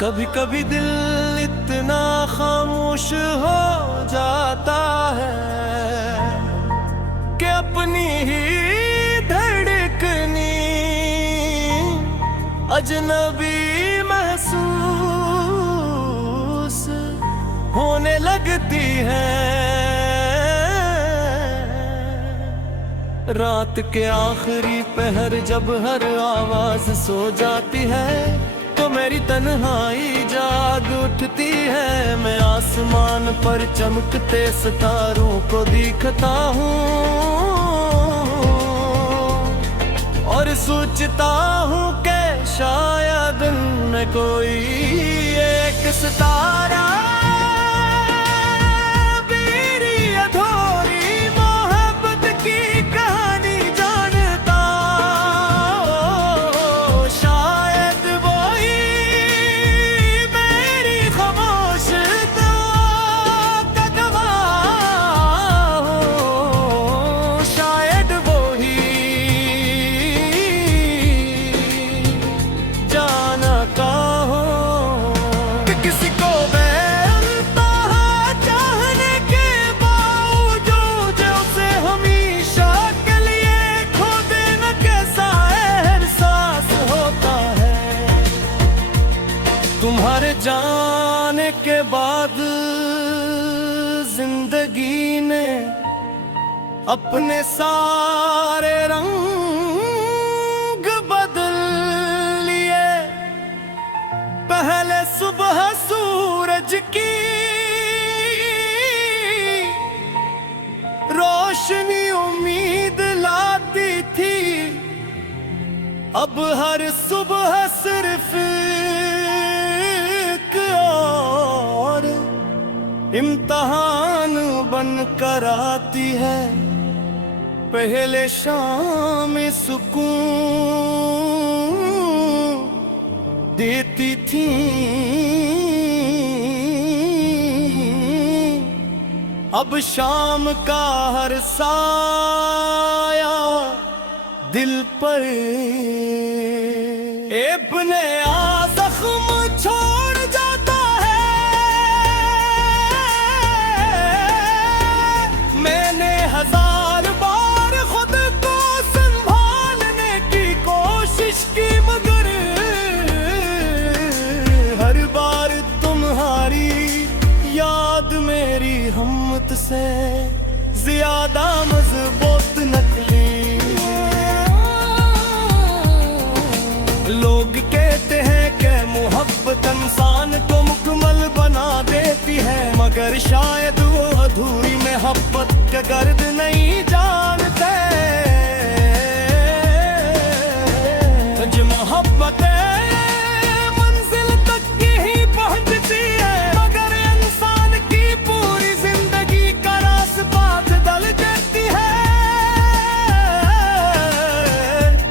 कभी कभी दिल इतना खामोश हो जाता है कि अपनी ही धड़कनी अजनबी महसूस होने लगती है। रात के आखिरी पहर जब हर आवाज सो जाती है तो मेरी तन्हाई जाग उठती है। मैं आसमान पर चमकते सितारों को देखता हूँ और सोचता हूँ कि शायद उनमें कोई एक सितारा तुम्हारे जाने के बाद जिंदगी ने अपने सारे रंग बदल लिए। पहले सुबह सूरज की रोशनी उम्मीद लाती थी, अब हर सुबह सिर्फ इम्तहान बन कर आती है। पहले शाम सुकून देती थी, अब शाम का हर साया दिल पर अपने जख्म छोड़ जाता है। मैंने हजार बार खुद को संभालने की कोशिश की, मगर हर बार तुम्हारी याद मेरी हिम्मत से ज्यादा मजबूत निकली। लोग कहते हैं कि मोहब्बत इंसान को मुकम्मल बना देती है, मगर शायद वो अधूरी मोहब्बत का दर्द नहीं जानते। जो मोहब्बत मंजिल तक यही पहुंचती है, मगर इंसान की पूरी जिंदगी का रास्ता बदल देती है।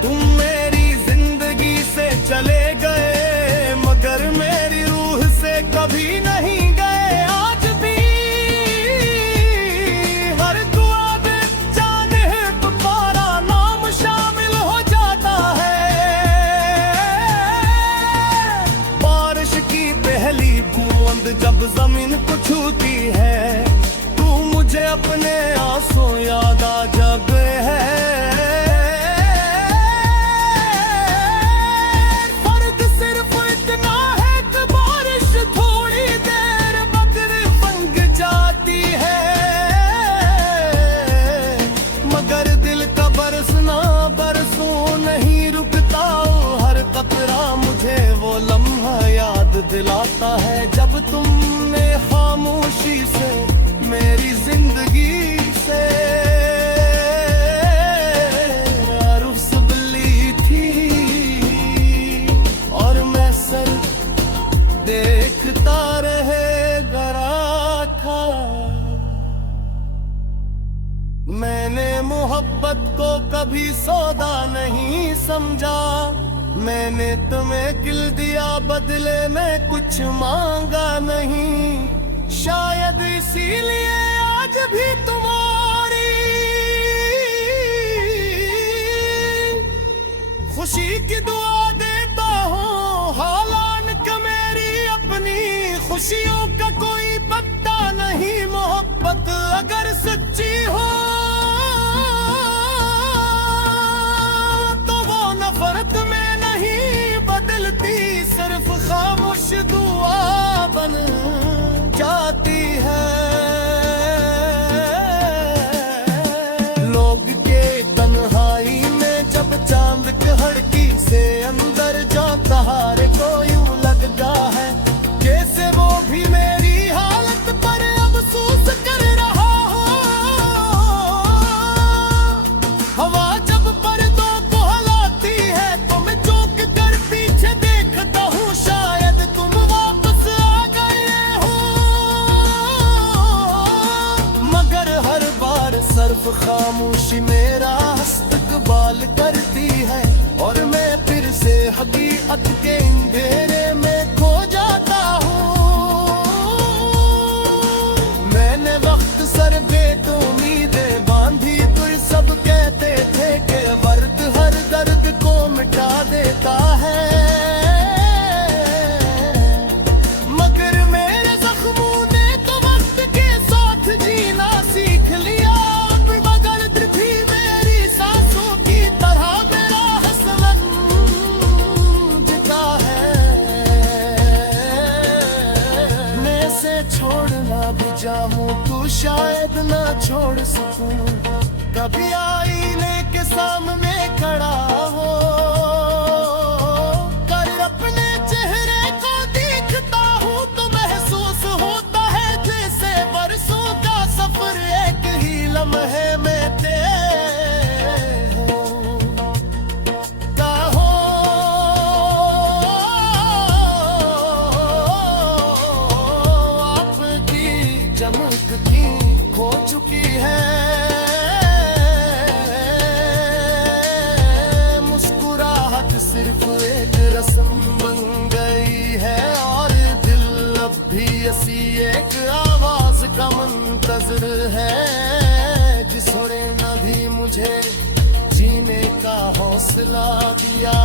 तुम मेरी जिंदगी से चले गए, मगर मेरी रूह से कभी नहीं गए। आज भी हर दुआ में जाने तुम्हारा नाम शामिल हो जाता है। बारिश की पहली बूंद जब जमीन को छूती है, तू मुझे अपने आंसू याद आ जाते हैं। दिलाता है जब तुमने खामोशी से मेरी जिंदगी से रुख़्सत ली थी, और मैं सर देखता रहे गरा था। मैंने मोहब्बत को कभी सौदा नहीं समझा, मैंने तुम्हें दिल दिया बदले में कुछ मांगा नहीं। शायद इसीलिए आज भी तुम्हारी खुशी की दुआ देता हूँ। हालान का मेरी खुशियों का कोई पत्ता नहीं, मोहब्बत अगर सच्ची हो तो वो नफरत में नहीं बदलती, सिर्फ खामोश दुआ बन जाती है। लोग के तन्हाई में जब चांद कहड़की से अंदर जाता है, को यूं लगता है जैसे वो भी मेरी हालत पर अफसोस कर रहा हो। हवा जब पर्दों को हिलाती है तो मैं चौंक कर पीछे देखता हूँ, शायद तुम वापस आ गए हो। मगर हर बार सिर्फ खामोशी मेरा इस्तकबाल करती है, और मैं फिर से हकीकत के अंधेरे में खो जाता हूँ। मैंने वक्त सर पे तो उम्मीदें बांधी, तो सब कहते थे कि वर्द हर दर्द को मिटा देता है। मगर मेरे जख्मों ने तो वक्त के साथ जीना सीख लिया, अब बगल भी मेरी सांसों की तरह मेरा हसलन जिता है। मैं से छोड़ना भी चाहूं तो शायद ना छोड़ सकूं, कभी आईने के सामने खड़ा हो कर अपने चेहरे को देखता हूं तो महसूस होता है जैसे बरसों का सफर एक ही लम्हे में तय हो। कहो आपकी चमक थी खो चुकी है, मुस्कुराहट सिर्फ एक रस्म बन गई है, और दिल अब भी ऐसी एक आवाज का मुंतजर है, जिसने न भी मुझे जीने का हौसला दिया।